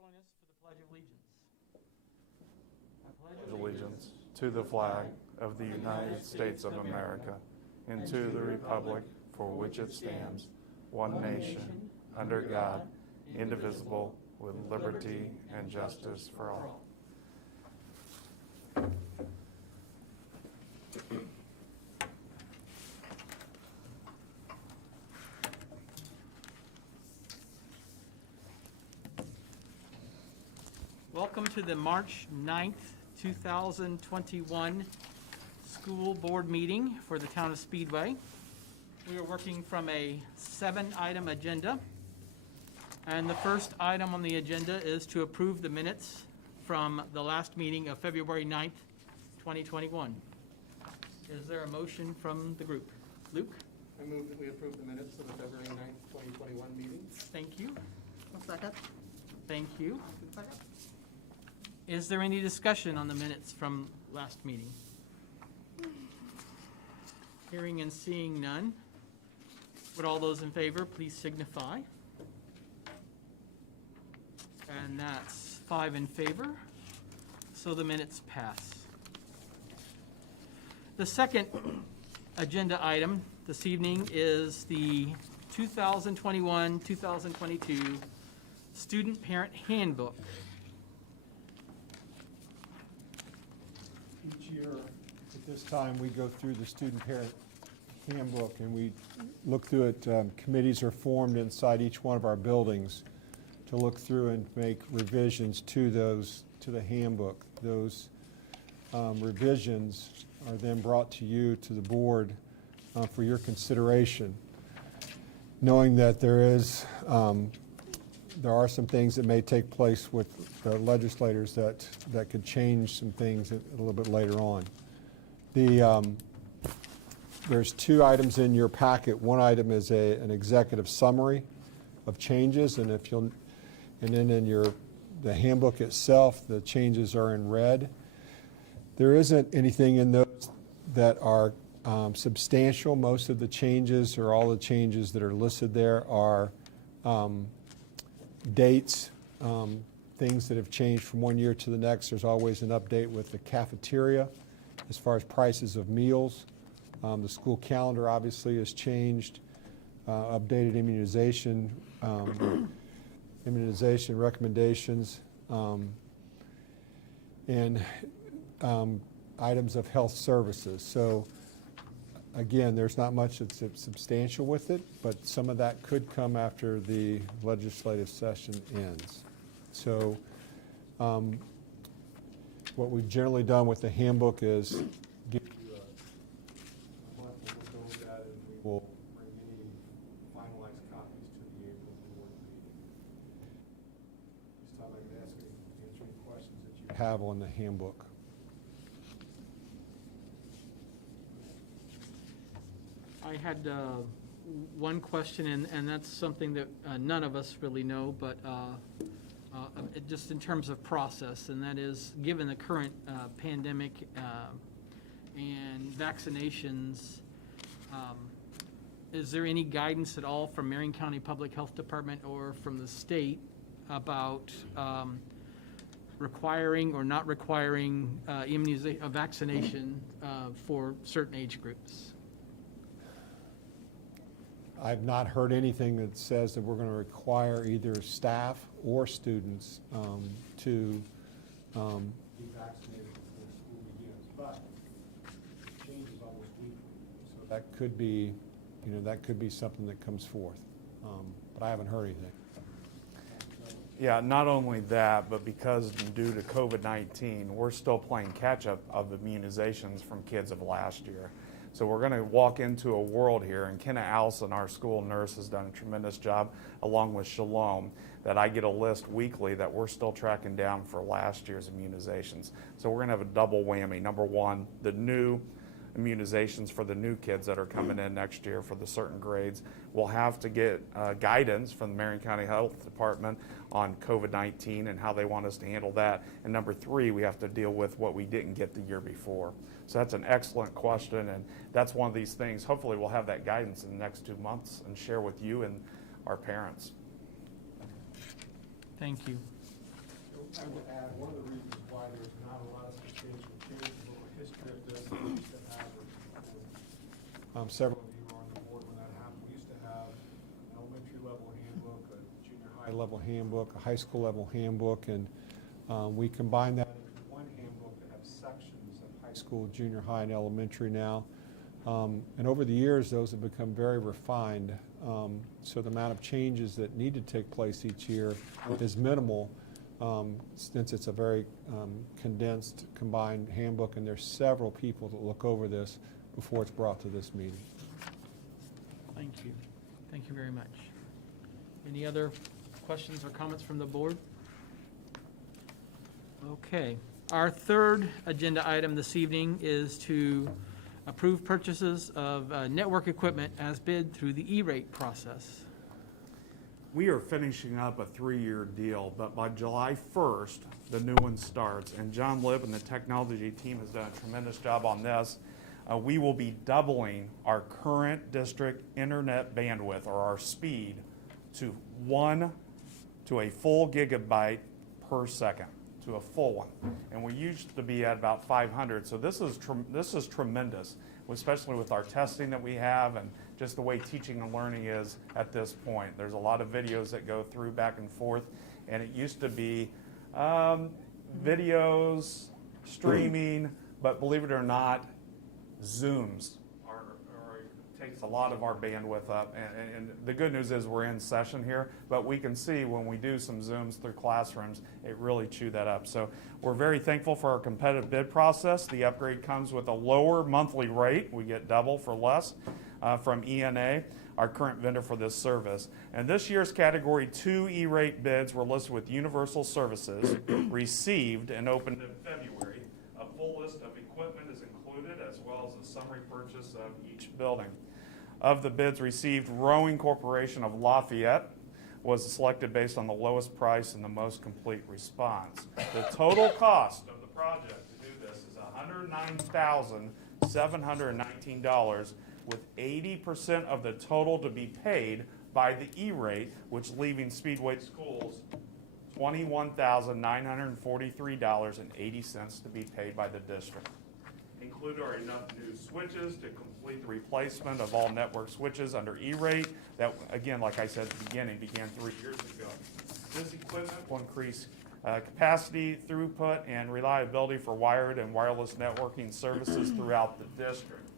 join us for the Pledge of Allegiance? Allegiance to the flag of the United States of America and to the republic for which it stands, one nation, under God, indivisible, with liberty and justice for all. Welcome to the March 9th, 2021 school board meeting for the town of Speedway. We are working from a 7-item agenda. And the first item on the agenda is to approve the minutes from the last meeting of February 9th, 2021. Is there a motion from the group? Luke? I move that we approve the minutes of the February 9th, 2021 meeting. Thank you. I'll second. Thank you. Is there any discussion on the minutes from last meeting? Hearing and seeing none. Would all those in favor please signify? And that's 5 in favor, so the minutes pass. The second agenda item this evening is the 2021-2022 Student Parent Handbook. Each year, at this time, we go through the student parent handbook and we look through it. Committees are formed inside each one of our buildings to look through and make revisions to the handbook. Those revisions are then brought to you, to the board, for your consideration. Knowing that there are some things that may take place with the legislators that could change some things a little bit later on. There's 2 items in your packet. One item is an executive summary of changes, and then in the handbook itself, the changes are in red. There isn't anything in those that are substantial. Most of the changes, or all the changes that are listed there, are dates, things that have changed from one year to the next. There's always an update with the cafeteria as far as prices of meals. The school calendar obviously has changed, updated immunization recommendations, and items of health services. So again, there's not much that's substantial with it, but some of that could come after the legislative session ends. So what we've generally done with the handbook is give you a month to look over that, and we will bring any finalized copies to the April board meeting. This time I can answer any questions that you have on the handbook. I had one question, and that's something that none of us really know, but just in terms of process, and that is, given the current pandemic and vaccinations, is there any guidance at all from Marion County Public Health Department or from the state about requiring or not requiring vaccination for certain age groups? I've not heard anything that says that we're going to require either staff or students to be vaccinated before school begins, but it changes almost weekly. So that could be, that could be something that comes forth, but I haven't heard anything. Yeah, not only that, but because due to COVID-19, we're still playing catch-up of immunizations from kids of last year. So we're going to walk into a world here, and Kenna Allison, our school nurse, has done a tremendous job, along with Shalom, that I get a list weekly that we're still tracking down for last year's immunizations. So we're going to have a double whammy. Number one, the new immunizations for the new kids that are coming in next year for the certain grades. We'll have to get guidance from the Marion County Health Department on COVID-19 and how they want us to handle that. And number 3, we have to deal with what we didn't get the year before. So that's an excellent question, and that's one of these things. Hopefully we'll have that guidance in the next 2 months and share with you and our parents. Thank you. I would add, one of the reasons why there's not a lot of substantial change, a little history of this, we used to have, several of you were on the board when that happened, we used to have an elementary level handbook, a junior high level handbook, a high school level handbook, and we combined that into one handbook that have sections of high school, junior high, and elementary now. And over the years, those have become very refined. So the amount of changes that need to take place each year is minimal, since it's a very condensed, combined handbook, and there's several people that look over this before it's brought to this meeting. Thank you. Thank you very much. Any other questions or comments from the board? Okay. Our third agenda item this evening is to approve purchases of network equipment as bid through the E-rate process. We are finishing up a 3-year deal, but by July 1st, the new one starts. And John Lipp and the technology team has done a tremendous job on this. We will be doubling our current district internet bandwidth, or our speed, to a full gigabyte per second, to a full one. And we used to be at about 500, so this is tremendous, especially with our testing that we have and just the way teaching and learning is at this point. There's a lot of videos that go through back and forth, and it used to be videos, streaming, but believe it or not, Zooms takes a lot of our bandwidth up, and the good news is we're in session here, but we can see when we do some Zooms through classrooms, it really chewed that up. So we're very thankful for our competitive bid process. The upgrade comes with a lower monthly rate. We get double for less from ENA, our current vendor for this service. And this year's Category 2 E-rate bids were listed with Universal Services, received and opened in February. A full list of equipment is included, as well as a summary purchase of each building. Of the bids received, Rowing Corporation of Lafayette was selected based on the lowest price and the most complete response. The total cost of the project to do this is $109,719, with 80% of the total to be paid by the E-rate, which leaving Speedway schools $21,943.80 to be paid by the district. Included are enough new switches to complete the replacement of all network switches under E-rate that, again, like I said at the beginning, began 3 years ago. This equipment will increase capacity, throughput, and reliability for wired and wireless networking services throughout the district.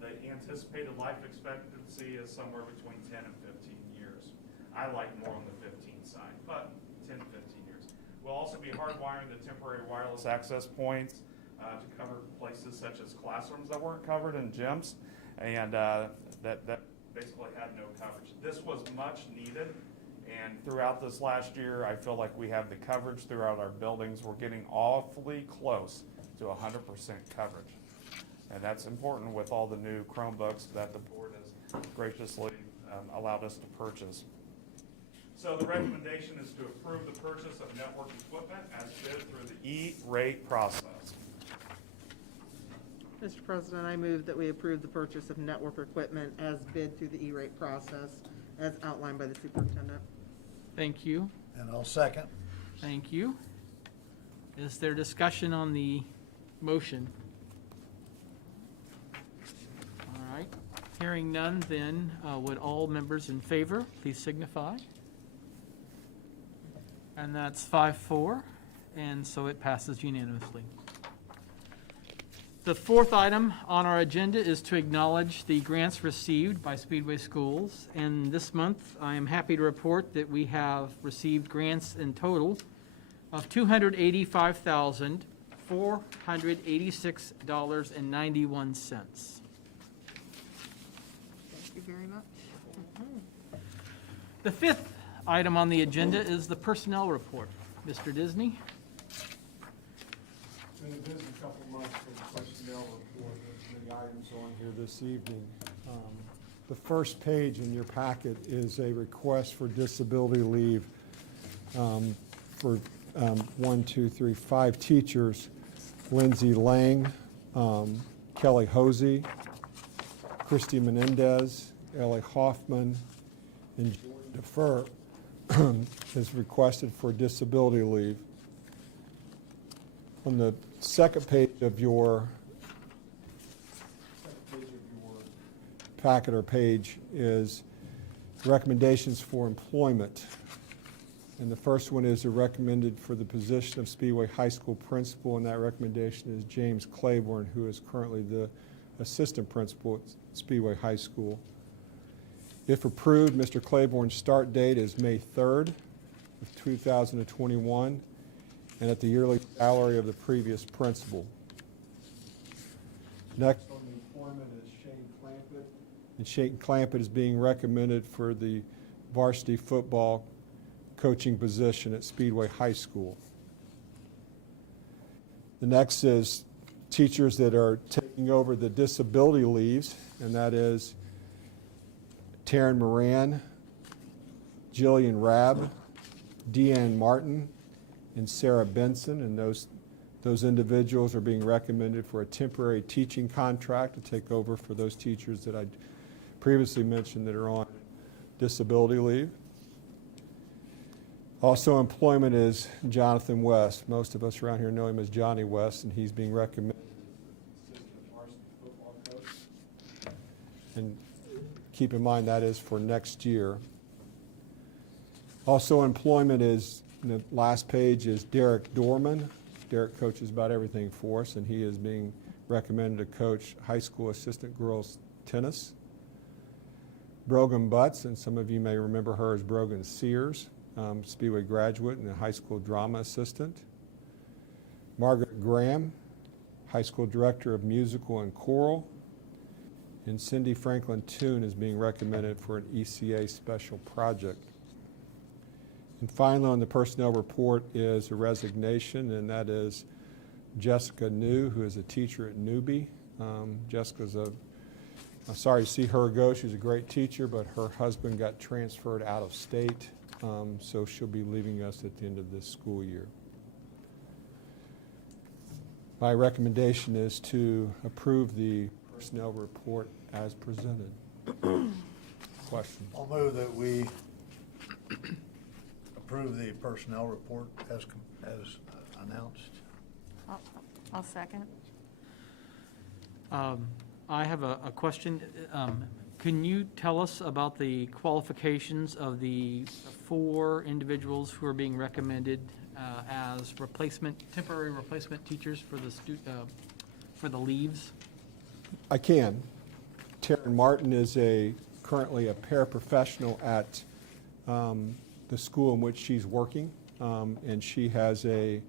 The anticipated life expectancy is somewhere between 10 and 15 years. I like more on the 15 side, but 10 to 15 years. We'll also be hardwiring the temporary wireless access points to cover places such as classrooms that weren't covered and gyms, and that basically had no coverage. This was much needed, and throughout this last year, I feel like we have the coverage throughout our buildings. We're getting awfully close to 100% coverage, and that's important with all the new Chromebooks that the board has graciously allowed us to purchase. So the recommendation is to approve the purchase of network equipment as bid through the E-rate process. Mr. President, I move that we approve the purchase of network equipment as bid through the E-rate process as outlined by the superintendent. Thank you. And I'll second. Thank you. Is there discussion on the motion? All right. Hearing none, then would all members in favor please signify? And that's 5-4, and so it passes unanimously. The fourth item on our agenda is to acknowledge the grants received by Speedway Schools. And this month, I am happy to report that we have received grants in total of $285,486.91. Thank you very much. The fifth item on the agenda is the personnel report. Mr. Disney? It's been a busy couple months for the personnel report. There's many items on here this evening. The first page in your packet is a request for disability leave for 5 teachers: Lindsay Lang, Kelly Hosey, Christy Menendez, Ellie Hoffman, and Jordan Defer is requested for disability leave. On the second page of your packet or page is recommendations for employment. And the first one is recommended for the position of Speedway High School principal, and that recommendation is James Claiborne, who is currently the assistant principal at Speedway High School. If approved, Mr. Claiborne's start date is May 3rd of 2021, and at the yearly salary of the previous principal. Next on the employment is Shane Clampett. And Shane Clampett is being recommended for the varsity football coaching position at Speedway High School. The next is teachers that are taking over the disability leaves, and that is Taryn Moran, Jillian Rabb, Deanne Martin, and Sarah Benson, and those individuals are being recommended for a temporary teaching contract to take over for those teachers that I previously mentioned that are on disability leave. Also employment is Jonathan West. Most of us around here know him as Johnny West, and he's being recommended as assistant varsity football coach. And keep in mind that is for next year. Also employment is, the last page is Derek Dorman. Derek coaches about everything for us, and he is being recommended to coach high school assistant girls tennis. Brogan Butts, and some of you may remember her as Brogan Sears, Speedway graduate and a high school drama assistant. Margaret Graham, high school director of musical and choral. And Cindy Franklin Toon is being recommended for an ECA special project. And finally, on the personnel report is a resignation, and that is Jessica New, who is a teacher at Newby. Jessica's I'm sorry to see her go. She's a great teacher, but her husband got transferred out of state, so she'll be leaving us at the end of this school year. My recommendation is to approve the personnel report as presented. Question? I'll move that we approve the personnel report as announced. I'll second. I have a question. Can you tell us about the qualifications of the 4 individuals who are being recommended as temporary replacement teachers for the leaves? I can. Taryn Martin is currently a paraprofessional at the school in which she's working, and she has an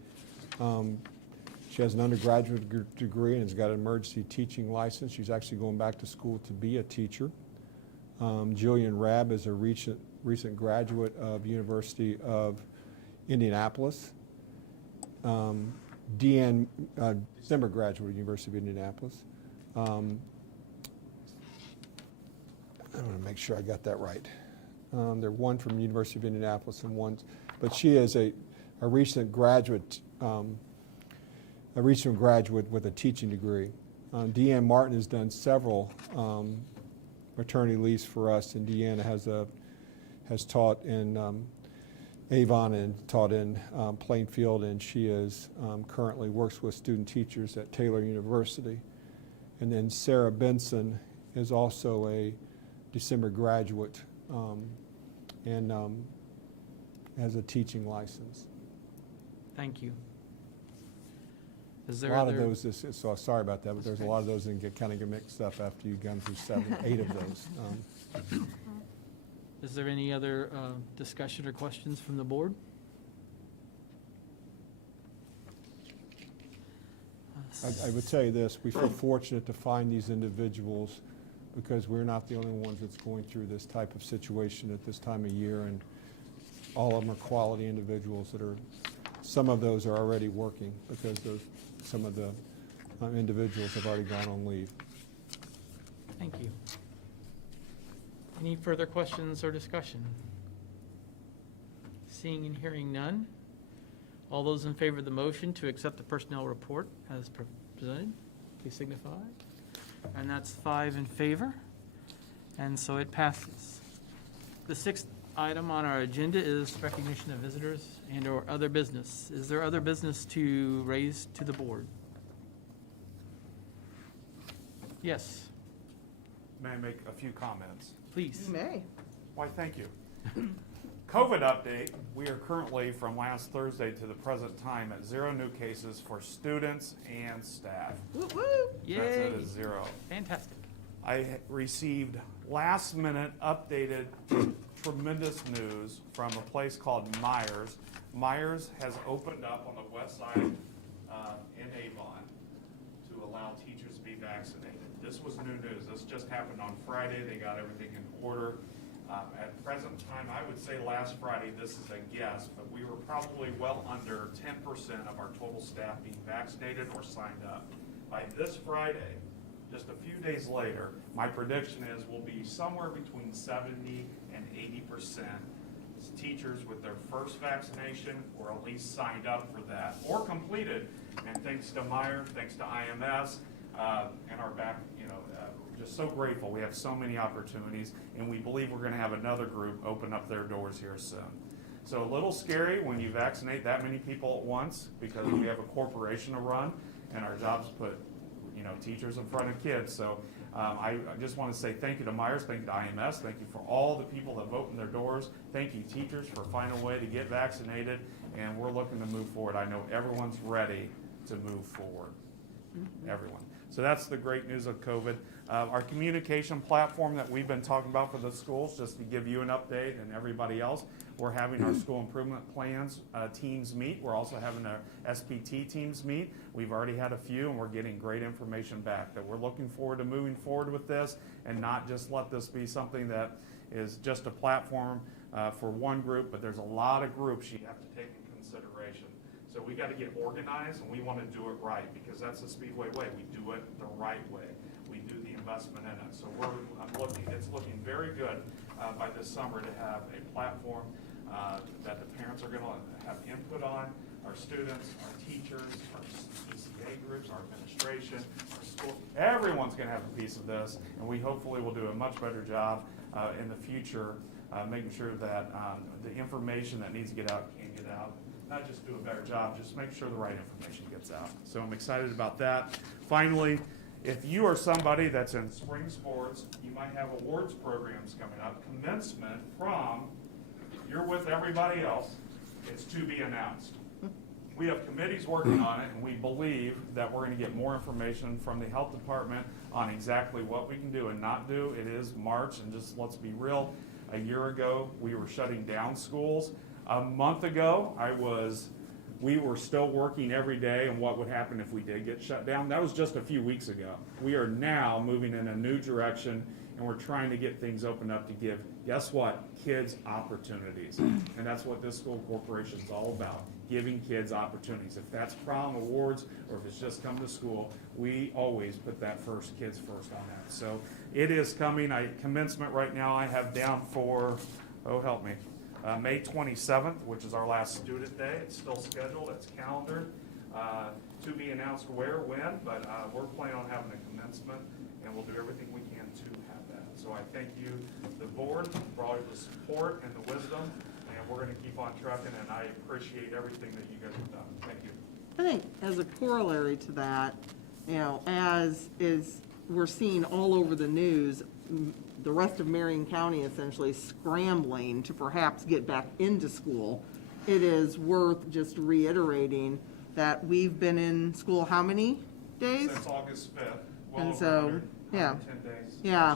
undergraduate degree and has got an emergency teaching license. She's actually going back to school to be a teacher. Jillian Rabb is a recent graduate of University of Indianapolis. Deanne, December graduate of University of Indianapolis. I want to make sure I got that right. They're one from University of Indianapolis and one, but she is a recent graduate with a teaching degree. Deanne Martin has done several maternity leaves for us, and Deanna has taught in Avon and taught in Plainfield, and she is currently works with student teachers at Taylor University. And then Sarah Benson is also a December graduate and has a teaching license. Thank you. A lot of those, so sorry about that, but there's a lot of those that kind of get mixed up after you've gone through 7, 8 of those. Is there any other discussion or questions from the board? I would tell you this, we feel fortunate to find these individuals because we're not the only ones that's going through this type of situation at this time of year, and all of them are quality individuals that are, some of those are already working because some of the individuals have already gone on leave. Thank you. Any further questions or discussion? Seeing and hearing none. All those in favor of the motion to accept the personnel report as presented, please signify. And that's 5 in favor, and so it passes. The 6th item on our agenda is recognition of visitors and/or other business. Is there other business to raise to the board? Yes, May I make a few comments? please. You may. Why, thank you. COVID update, we are currently, from last Thursday to the present time, at 0 new cases for students and staff. Woo woo. That's it, Yay, is 0. fantastic. I received last-minute updated tremendous news from a place called Myers. Myers has opened up on the west side in Avon to allow teachers to be vaccinated. This was new news. This just happened on Friday. They got everything in order. At present time, I would say last Friday, this is a guess, but we were probably well under 10% of our total staff being vaccinated or signed up. By this Friday, just a few days later, my prediction is we'll be somewhere between 70 and 80% teachers with their first vaccination or at least signed up for that or completed. And thanks to Meyer, thanks to IMS, and our back, just so grateful. We have so many opportunities, and we believe we're going to have another group open up their doors here soon. So a little scary when you vaccinate that many people at once because we have a corporation to run, and our job's put teachers in front of kids. So I just want to say thank you to Myers, thank you to IMS, thank you for all the people that opened their doors. Thank you, teachers, for finding a way to get vaccinated, and we're looking to move forward. I know everyone's ready to move forward. Everyone. So that's the great news of COVID. Our communication platform that we've been talking about for the schools, just to give you an update and everybody else, we're having our school improvement plans teams meet. We're also having our SPT teams meet. We've already had a few, and we're getting great information back that we're looking forward to moving forward with this and not just let this be something that is just a platform for one group, but there's a lot of groups you have to take in consideration. So we got to get organized, and we want to do it right because that's the Speedway way. We do it the right way. We do the investment in it. So it's looking very good by this summer to have a platform that the parents are going to have input on, our students, our teachers, our ECA groups, our administration, our school. Everyone's going to have a piece of this, and we hopefully will do a much better job in the future making sure that the information that needs to get out can get out. Not just do a better job, just make sure the right information gets out. So I'm excited about that. Finally, if you are somebody that's in spring sports, you might have awards programs coming up. Commencement from, you're with everybody else, it's to be announced. We have committees working on it, and we believe that we're going to get more information from the health department on exactly what we can do and not do. It is March, and just let's be real, a year ago, we were shutting down schools. A month ago, we were still working every day on what would happen if we did get shut down. That was just a few weeks ago. We are now moving in a new direction, and we're trying to get things opened up to give, guess what, kids opportunities. And that's what this school corporation is all about, giving kids opportunities. If that's prom awards or if it's just come to school, we always put that kids first on that. So it is coming. Commencement right now I have down for, help me, May 27th, which is our last student day. It's still scheduled, it's calendared, to be announced where, when, but we're planning on having a commencement, and we'll do everything we can to have that. So I thank you, the board, for all the support and the wisdom, and we're going to keep on trucking, and I appreciate everything that you guys have done. Thank you. I think as a corollary to that, we're seeing all over the news, the rest of Marion County essentially scrambling to perhaps get back into school. It is worth just reiterating that we've been in school how many days? Since August 5th. Well, And over so, 110 yeah. days. Yeah,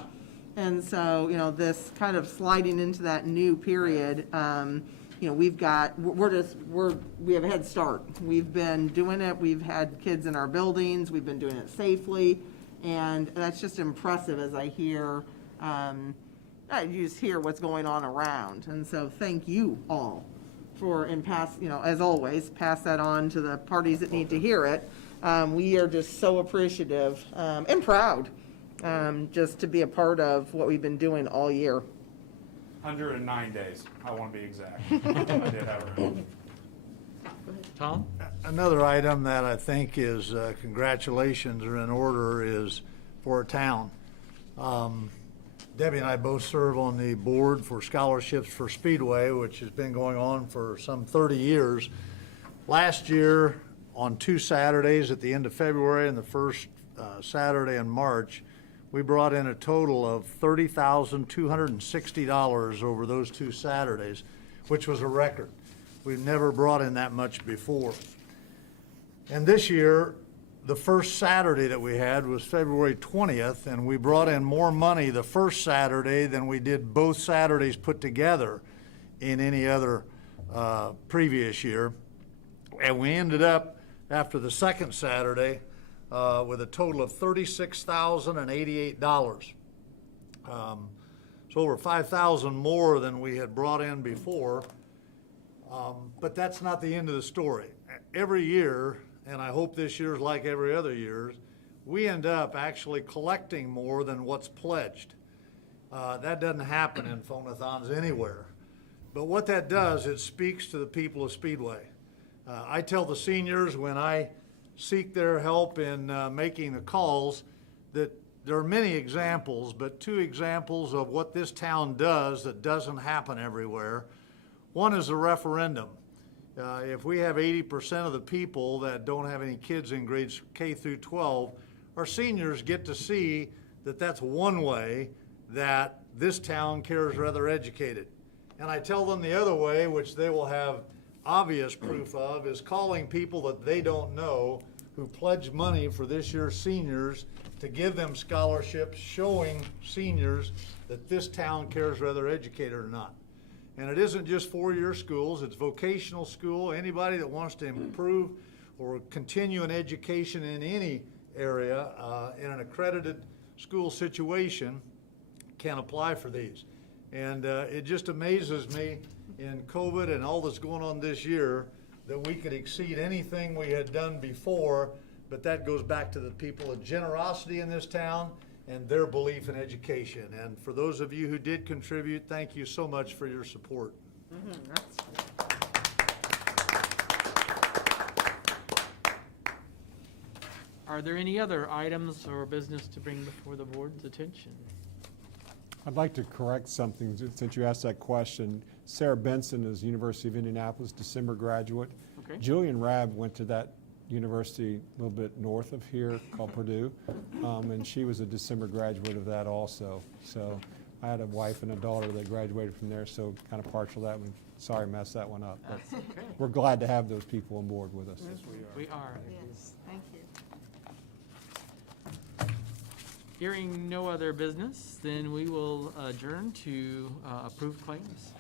and so, this kind of sliding into that new period, we have a head start. We've been doing it, we've had kids in our buildings, we've been doing it safely, and that's just impressive as I hear, you just hear what's going on around. And so thank you all for, as always, pass that on to the parties that need to hear it. We are just so appreciative and proud just to be a part of what we've been doing all year. 109 days, I want to be exact. I did have it. Tom? Another item that I think is congratulations are in order is for a town. Debbie and I both serve on the board for scholarships for Speedway, which has been going on for some 30 years. Last year, on 2 Saturdays at the end of February and the first Saturday in March, we brought in a total of $30,260 over those 2 Saturdays, which was a record. We've never brought in that much before. And this year, the first Saturday that we had was February 20th, and we brought in more money the first Saturday than we did both Saturdays put together in any other previous year. And we ended up, after the second Saturday, with a total of $36,088. So over $5,000 more than we had brought in before. But that's not the end of the story. Every year, and I hope this year's like every other year, we end up actually collecting more than what's pledged. That doesn't happen in phone-a-thons anywhere. But what that does, it speaks to the people of Speedway. I tell the seniors when I seek their help in making the calls that there are many examples, but 2 examples of what this town does that doesn't happen everywhere. One is a referendum. If we have 80% of the people that don't have any kids in grades K through 12, our seniors get to see that that's one way that this town cares rather educated. And I tell them the other way, which they will have obvious proof of, is calling people that they don't know who pledge money for this year's seniors to give them scholarships, showing seniors that this town cares whether educated or not. And it isn't just four-year schools, it's vocational school. Anybody that wants to improve or continue an education in any area in an accredited school situation can apply for these. And it just amazes me in COVID and all that's going on this year that we could exceed anything we had done before, but that goes back to the people of generosity in this town and their belief in education. And for those of you who did contribute, thank you so much for your support. Are there any other items or business to bring before the board's attention? I'd like to correct something, since you asked that question. Sarah Benson is University of Indianapolis, December graduate. Okay. Julian Rabb went to that university a little bit north of here called Purdue, and she was a December graduate of that also. So I had a wife and a daughter that graduated from there, so kind of partial to that one. Sorry, messed that one up. But That's okay. we're glad to have those people on board with us. We are. Yes, thank you. Hearing no other business, then we will adjourn to approve claims.